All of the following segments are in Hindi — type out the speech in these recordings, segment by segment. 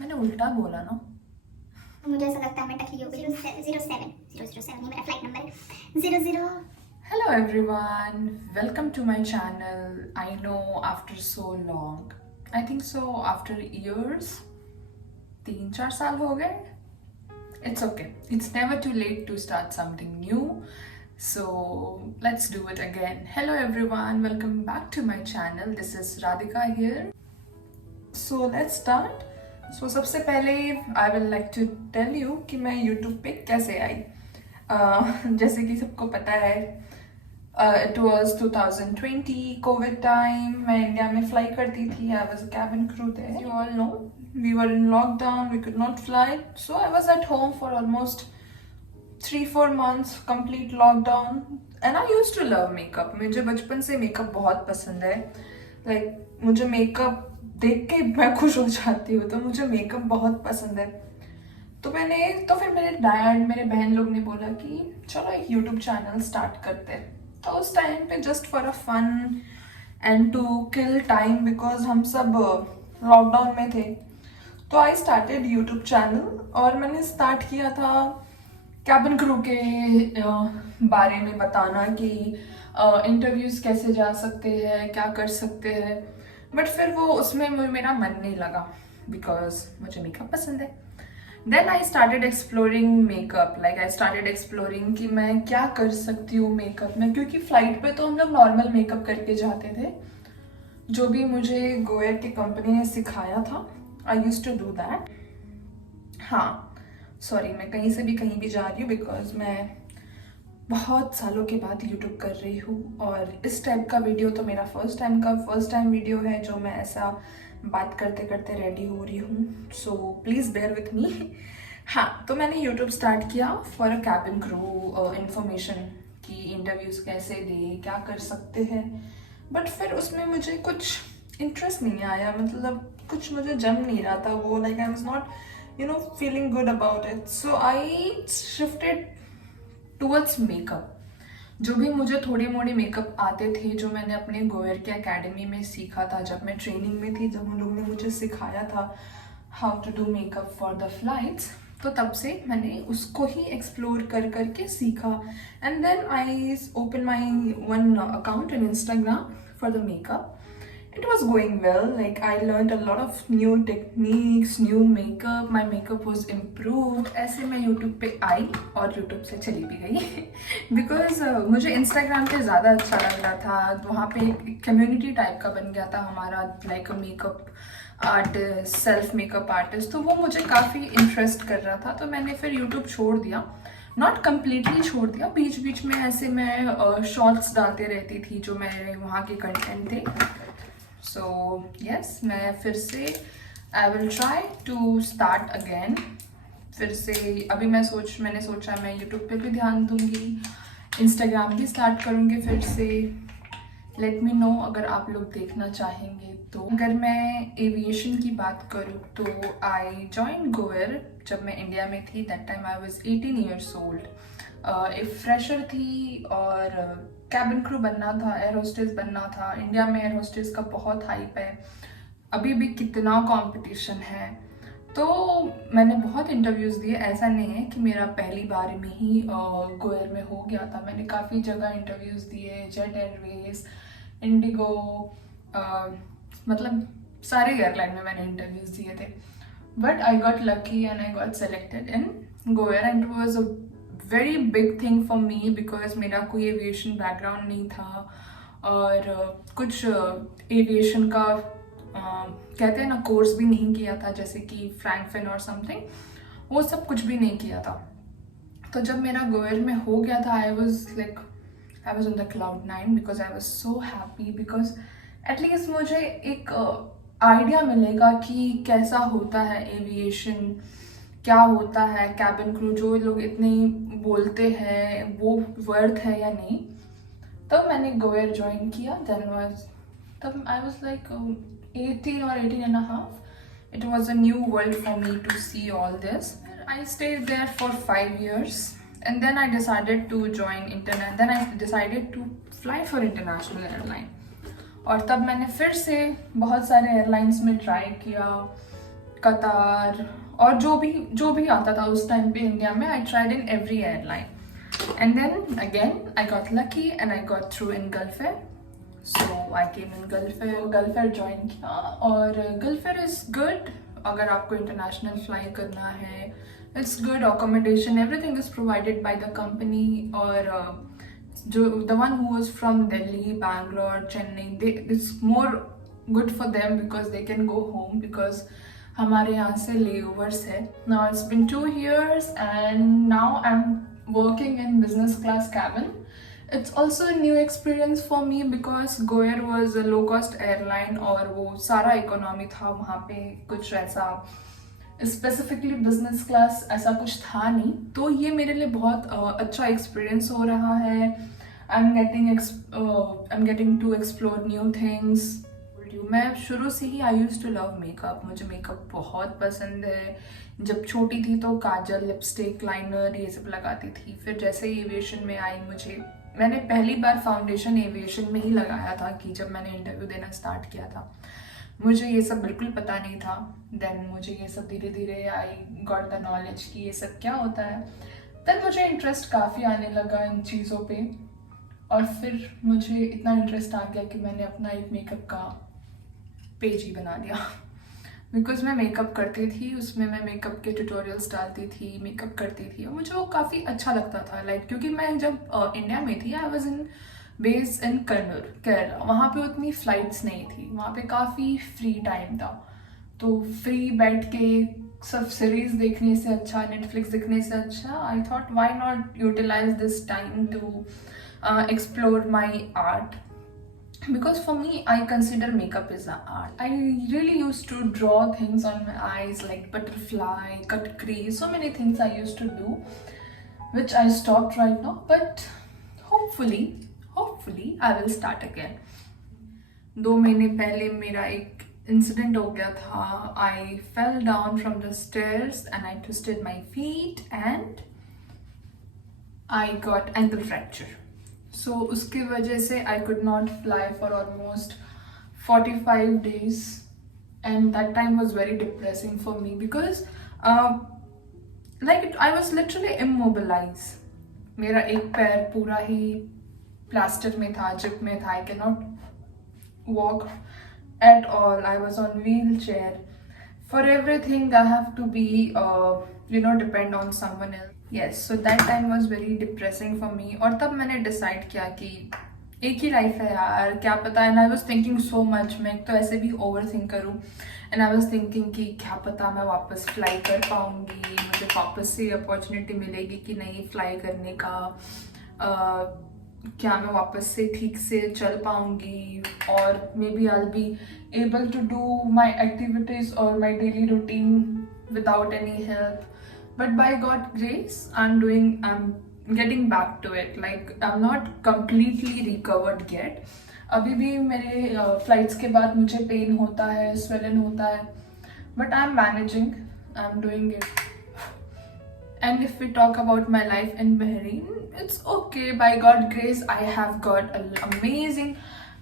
मैंने उल्टा बोला ना। मुझे ऐसा लगता है मैं टकली हो गई। 007 नहीं, मेरा फ्लाइट नंबर है 00। Hello everyone, welcome to my channel. I know after so long, I think so after years, 3-4 साल हो गए. It's okay. It's never too late to start something new. So let's do it again. Hello everyone, welcome back to my channel. This is Radhika here. So let's start. So सबसे पहले I will like to tell you कि मैं YouTube पे कैसे आई. जैसे कि सबको पता है, it was 2020 COVID time. मैं इंडिया में फ्लाई करती थी. I was a cabin crew there. You all know we were in lockdown. We could not fly. So I was at home for almost 3-4 months, complete lockdown. And I used to love makeup. मुझे बचपन से मेकअप बहुत पसंद है. Like मुझे मेकअप देख के मैं खुश हो जाती हूँ, तो मुझे मेकअप बहुत पसंद है. तो फिर मेरे डैड, मेरे बहन लोग ने बोला कि चलो एक यूट्यूब चैनल स्टार्ट करते हैं. तो उस टाइम पे just for a fun and to kill time, because हम सब लॉकडाउन में थे, तो आई स्टार्टेड यूट्यूब चैनल. और मैंने स्टार्ट किया था कैबिन क्रू के बारे में बताना कि इंटरव्यूज कैसे जा सकते हैं, क्या कर सकते हैं. बट फिर वो उसमें मेरा मन नहीं लगा, बिकॉज मुझे मेकअप पसंद है. Then I started exploring makeup. Like I started exploring कि मैं क्या कर सकती हूँ मेकअप में, क्योंकि फ्लाइट पे तो हम लोग नॉर्मल मेकअप करके जाते थे. जो भी मुझे गोयर की कंपनी ने सिखाया था, I used to do that. हाँ, सॉरी, मैं कहीं से भी कहीं भी जा रही हूँ, बिकॉज मैं बहुत सालों के बाद यूट्यूब कर रही हूँ. और इस टाइप का वीडियो तो मेरा फर्स्ट टाइम वीडियो है जो मैं ऐसा बात करते करते रेडी हो रही हूँ. So please bear with me. हाँ, तो मैंने यूट्यूब स्टार्ट किया for a cabin crew information कि इंटरव्यूज़ कैसे दे, क्या कर सकते हैं. बट फिर उसमें मुझे कुछ इंटरेस्ट नहीं आया, मतलब कुछ मुझे जम नहीं रहा था वो. Like I was not feeling good about it. So I shifted towards makeup. जो भी मुझे थोड़े मोड़े मेकअप आते थे, जो मैंने अपने गोयर के एकेडमी में सीखा था, जब मैं ट्रेनिंग में थी, जब उन लोगों ने मुझे सिखाया था how to do makeup for the flights, तो तब से मैंने उसको ही एक्सप्लोर कर करके सीखा. And then I open my one account in Instagram for the makeup. It was going well. Like I learned a lot of new techniques, new makeup. My makeup was improved. ऐसे मैं YouTube पे आई और YouTube से चली भी गई because मुझे Instagram पे ज़्यादा अच्छा लग रहा था. वहाँ पे एक कम्युनिटी टाइप का बन गया था हमारा, like makeup artist, self makeup artist. तो वो मुझे काफ़ी इंटरेस्ट कर रहा था, तो मैंने फिर YouTube छोड़ दिया. नॉट कम्प्लीटली छोड़ दिया, बीच बीच में ऐसे मैं शॉर्ट्स डालते रहती थी जो मेरे वहाँ के कंटेंट थे. सो यस, मैं फिर से I will try to start again. फिर से अभी मैंने सोचा मैं यूट्यूब पे भी ध्यान दूंगी, इंस्टाग्राम भी स्टार्ट करूँगी फिर से. लेट मी नो अगर आप लोग देखना चाहेंगे तो. अगर मैं एविएशन की बात करूँ तो आई जॉइन गोयर जब मैं इंडिया में थी. That time I was 18 years old. एक फ्रेशर थी और कैबिन क्रू बनना था, एयर होस्टेस बनना था. इंडिया में एयर होस्टेस का बहुत हाइप है, अभी भी कितना कंपटीशन है. तो मैंने बहुत इंटरव्यूज़ दिए. ऐसा नहीं है कि मेरा पहली बार में ही गोयर में हो गया था. मैंने काफ़ी जगह इंटरव्यूज़ दिए, जेट एयरवेज, इंडिगो, मतलब सारे एयरलाइन में मैंने इंटरव्यूज़ दिए थे. But I got lucky and I got selected in GoAir. And it was a very big thing for me, because मेरा कोई एविएशन बैकग्राउंड नहीं था. और कुछ एविएशन का कहते हैं ना, कोर्स भी नहीं किया था, जैसे कि फ्रैंकफिन और समथिंग, वो सब कुछ भी नहीं किया था. तो जब मेरा गोयर में हो गया था, I was on the cloud 9 because I was so happy. Because at least मुझे एक आइडिया मिलेगा कि कैसा होता है एविएशन, क्या होता है कैबिन क्रू. जो लोग इतने बोलते हैं वो वर्थ है या नहीं. तब मैंने गोयर ज्वाइन किया. तब I was like 18 or 18 and a half. It was a new world for me to see all this. I stayed there for 5 years and then I decided to then I decided to fly for international airline. और तब मैंने फिर से बहुत सारे एयरलाइंस में ट्राई किया. कतार और जो भी आता था उस टाइम पे इंडिया में, I tried in every airline and then again I got lucky and I got through in Gulf Air. So I came in Gulf Air join किया और गल्फ एयर इज गुड. अगर आपको इंटरनेशनल फ्लाई करना है, it's good. Accommodation everything is provided by the company. और जो the one who was from Delhi, Bangalore, Chennai, they it's more good for them because they can go home because हमारे यहाँ से layovers है. Now it's been 2 years and now I'm working in business class cabin. It's also a new experience for me because Go Air was a low cost airline और वो सारा economy था वहाँ पे. कुछ ऐसा स्पेसिफिकली बिजनेस क्लास ऐसा कुछ था नहीं. तो ये मेरे लिए बहुत अच्छा एक्सपीरियंस हो रहा है. I am getting to explore new things. मैं शुरू से ही I use to love makeup. मुझे मेकअप बहुत पसंद है. जब छोटी थी तो काजल, लिपस्टिक, लाइनर ये सब लगाती थी. फिर जैसे एविएशन में आई, मैंने पहली बार फाउंडेशन एविएशन में ही लगाया था कि जब मैंने इंटरव्यू देना स्टार्ट किया था. मुझे ये सब बिल्कुल पता नहीं था. देन मुझे ये सब धीरे धीरे आई गॉट द नॉलेज कि ये सब क्या होता है. देन मुझे इंटरेस्ट काफ़ी आने लगा इन चीज़ों पे. और फिर मुझे इतना इंटरेस्ट आ गया कि मैंने अपना एक मेकअप का पेज ही बना दिया. बिकॉज मैं मेकअप करती थी, उसमें मैं मेकअप के ट्यूटोरियल्स डालती थी, मेकअप करती थी और मुझे वो काफ़ी अच्छा लगता था. लाइक क्योंकि मैं जब इंडिया में थी, I was in based in Kannur, Kerala. वहाँ पे उतनी फ्लाइट्स नहीं थी. वहाँ पे काफ़ी फ्री टाइम था. तो फ्री बैठ के सब सीरीज देखने से अच्छा, नेटफ्लिक्स देखने से अच्छा, I thought why not utilise this time to explore my art. Because for me, I consider makeup is an art. I really used to draw things on my eyes like butterfly, cut crease, so many things I used to do, which I stopped right now, but hopefully I will start again. 2 महीने पहले मेरा एक इंसिडेंट हो गया था. I fell down from the stairs and I twisted my feet and I got ankle fracture. So उसकी वजह से I could not fly for almost 45 days and that time was very depressing for me because I was literally immobilized. मेरा एक पैर पूरा ही प्लास्टर में था, जिप में था. I cannot walk at all. I was on wheelchair. For everything I have to be depend on someone else. Yes, so that time was very depressing for me. और तब मैंने डिसाइड किया कि एक ही लाइफ है यार, क्या पता. And I was thinking so much. मैं तो ऐसे भी ओवर थिंक करूँ. एंड आई वॉज थिंकिंग कि क्या पता मैं वापस फ्लाई कर पाऊँगी, मुझे वापस से अपॉर्चुनिटी मिलेगी कि नहीं फ्लाई करने का. क्या मैं वापस से ठीक से चल पाऊँगी और may be I be able to do my activities और my daily routine without any help. But by God's grace, I'm getting back to it. Like I'm not completely recovered yet. अभी भी मेरे फ्लाइट्स के बाद मुझे पेन होता है, स्वेलन होता है, but I'm managing. I'm doing it. And if we talk about my life in Bahrain, it's okay. By God's grace, I have got an amazing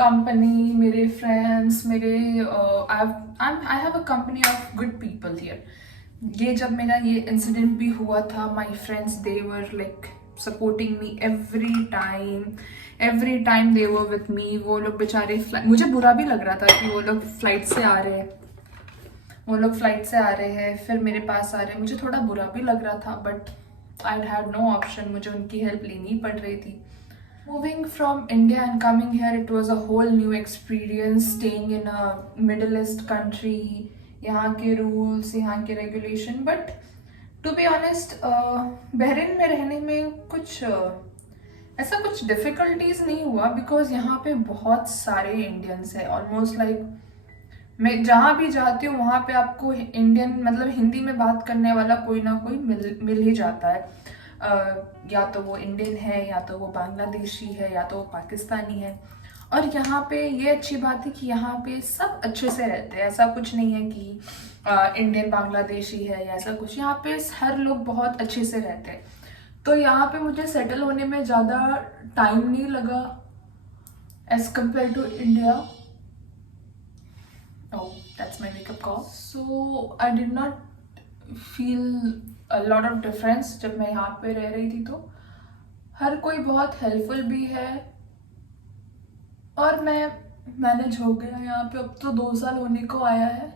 company. मेरे friends, I have a company of good people here. ये जब मेरा ये इंसिडेंट भी हुआ था, my friends they were like supporting me every time they were with me. वो लोग बेचारे मुझे बुरा भी लग रहा था कि वो लोग फ्लाइट से आ रहे हैं फिर मेरे पास आ रहे हैं. मुझे थोड़ा बुरा भी लग रहा था but I had no option. मुझे उनकी हेल्प लेनी पड़ रही थी. Moving from India and coming here, it was a whole new experience. Staying in a Middle East country, यहाँ के रूल्स, यहाँ के regulation. But to be honest Bahrain में रहने में ऐसा कुछ डिफ़िकल्टीज नहीं हुआ बिकॉज यहाँ पे बहुत सारे इंडियंस हैं. ऑलमोस्ट लाइक मैं जहाँ भी जाती हूँ वहाँ पे आपको इंडियन मतलब हिंदी में बात करने वाला कोई ना कोई मिल ही जाता है. या तो वो इंडियन है, या तो वो बांग्लादेशी है, या तो वो पाकिस्तानी है. और यहाँ पे ये अच्छी बात है कि यहाँ पे सब अच्छे से रहते हैं. ऐसा कुछ नहीं है कि इंडियन बांग्लादेशी है या ऐसा कुछ. यहाँ पे हर लोग बहुत अच्छे से रहते हैं. तो यहाँ पे मुझे सेटल होने में ज़्यादा टाइम नहीं लगा as compare to India. That's my wake up call. So I did not feel a lot of difference जब मैं यहाँ पे रह रही थी। तो हर कोई बहुत हेल्पफुल भी है और मैं मैनेज हो गया यहाँ पे। अब तो 2 साल होने को आया है।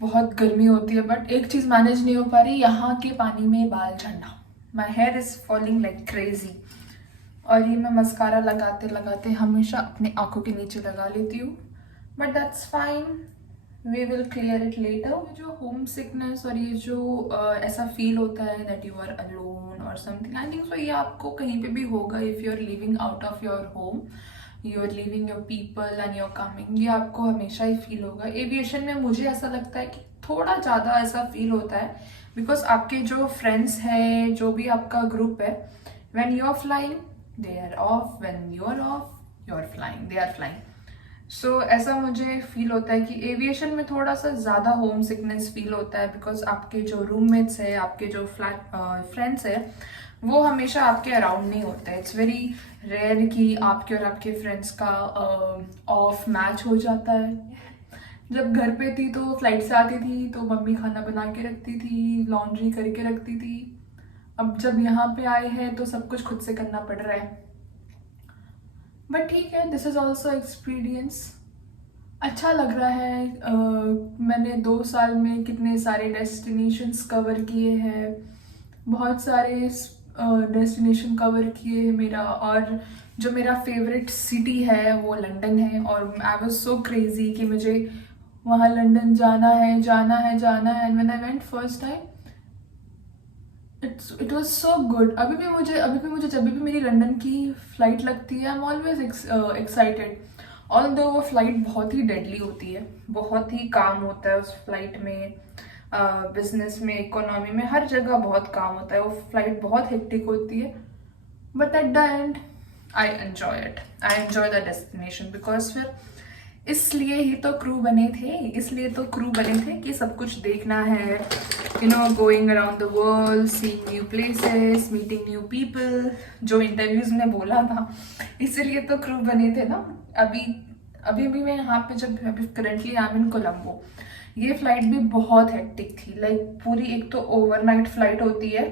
बहुत गर्मी होती है बट एक चीज़ मैनेज नहीं हो पा रही, यहाँ के पानी में बाल झड़ना। My here is falling like crazy. और ये मैं मस्कारा लगाते लगाते हमेशा अपने आंखों के नीचे लगा लेती हूँ, but that's fine, we will clear it later. जो होम सिकनेस और ये जो ऐसा फील होता है दैट यू आर अलोन और समथिंग, आई थिंक सो ये आपको कहीं पे भी होगा। If you are living out of your home, you are living your people and your coming, ये आपको हमेशा ही फील होगा। एविएशन में मुझे ऐसा लगता है कि थोड़ा ज़्यादा ऐसा फील होता है, बिकॉज आपके जो फ्रेंड्स हैं, जो भी आपका ग्रुप है, when you are flying they are off, when you are off you are flying, they are flying. So ऐसा मुझे फील होता है कि एविएशन में थोड़ा सा ज़्यादा होम सिकनेस फील होता है, बिकॉज आपके जो रूममेट्स है, आपके जो फ्रेंड्स है, वो हमेशा आपके अराउंड नहीं होते हैं। इट्स वेरी रेयर कि आपके और आपके फ्रेंड्स का ऑफ मैच हो जाता है। जब घर पे थी तो फ्लाइट से आती थी तो मम्मी खाना बना के रखती थी, लॉन्ड्री करके रखती थी। अब जब यहाँ पे आए हैं तो सब कुछ खुद से करना पड़ रहा है, बट ठीक है, दिस इज़ ऑल्सो एक्सपीरियंस। अच्छा लग रहा है। मैंने 2 साल में कितने सारे डेस्टिनेशंस कवर किए हैं, बहुत सारे डेस्टिनेशन कवर किए हैं मेरा। और जो मेरा फेवरेट सिटी है वो लंदन है, और आई वाज सो क्रेजी कि मुझे वहाँ लंदन जाना है जाना है जाना है। And when I went first time it was so good. अभी भी मुझे जब भी मेरी लंदन की फ्लाइट लगती है, I am always excited. Although वो फ्लाइट बहुत ही डेडली होती है, बहुत ही काम होता है उस फ्लाइट में, बिजनेस में, इकोनॉमी में, हर जगह बहुत काम होता है। वो फ्लाइट बहुत हेक्टिक होती है, but at the and I enjoy it, I enjoy the destination. Because फिर इसलिए ही तो क्रू बने थे कि सब कुछ देखना है, you know, going around the world, seeing new places, meeting new people, जो इंटरव्यूज में बोला था, इसीलिए तो क्रू बने थे ना। अभी भी मैं यहाँ पे अभी करंटली आई एम इन कोलंबो, ये फ्लाइट भी बहुत हेक्टिक थी। लाइक पूरी, एक तो ओवरनाइट फ्लाइट होती है,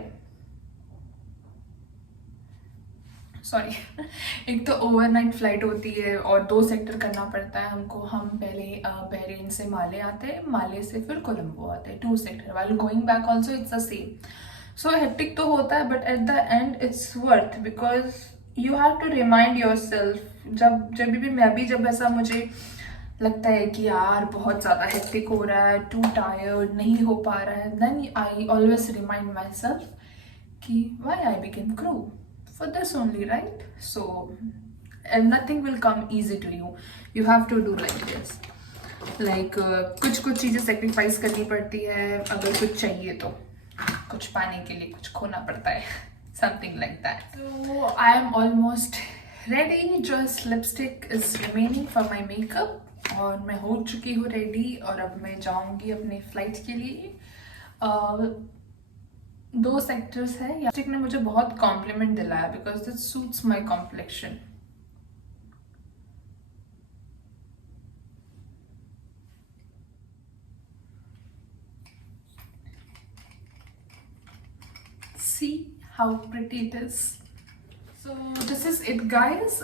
एक तो ओवरनाइट फ्लाइट होती है और 2 सेक्टर करना पड़ता है हमको। हम पहले बहरीन से माले आते हैं, माले से फिर कोलंबो आते हैं, 2 sector. While going back also it's the same. So hectic तो होता है, but at the end it's worth, because you have to remind yourself. जब ऐसा मुझे लगता है कि यार बहुत ज़्यादा हेक्टिक हो रहा है, टू टायर्ड, नहीं हो पा रहा है, then I always remind myself कि why I became crew, for this only, right? So and nothing will come easy to you, you have to do like this, like कुछ चीज़ें सेक्रीफाइस करनी पड़ती है अगर कुछ चाहिए तो, कुछ पाने के लिए कुछ खोना पड़ता है, something like that. So I am almost ready, just lipstick is remaining for my makeup, और मैं हो चुकी हूँ रेडी। और अब मैं जाऊँगी अपने फ्लाइट के लिए। 2 सेक्टर्स है। लिपस्टिक ने मुझे बहुत कॉम्प्लीमेंट दिलाया, because this suits my complexion. See how pretty it is. So this is it, guys.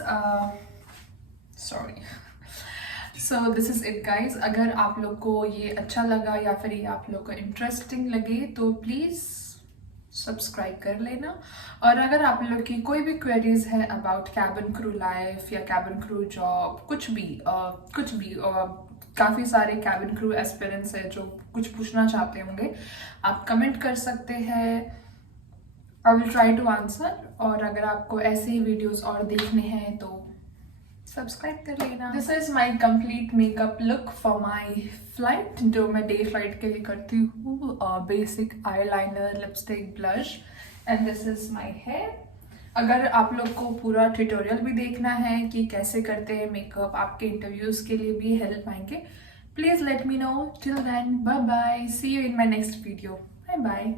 So this is it, guys. अगर आप लोग को ये अच्छा लगा या फिर ये आप लोग को इंटरेस्टिंग लगे तो प्लीज़ सब्सक्राइब कर लेना। और अगर आप लोग की कोई भी क्वेरीज है अबाउट कैबिन क्रू लाइफ या कैबिन क्रू जॉब, कुछ भी काफ़ी सारे कैबिन क्रू एस्पिरेंट्स है जो कुछ पूछना चाहते होंगे, आप कमेंट कर सकते हैं। I will try to answer. और अगर आपको ऐसे ही वीडियोस और देखने हैं तो सब्सक्राइब कर लेना। This is my complete makeup look for my flight, जो मैं डे फ्लाइट के लिए करती हूँ। Basic eyeliner, lipstick, blush, and this is my hair. अगर आप लोग को पूरा ट्यूटोरियल भी देखना है कि कैसे करते हैं मेकअप, आपके इंटरव्यूज़ के लिए भी हेल्प आएंगे, please let me know. Till then, bye bye, see you in my next video, bye bye.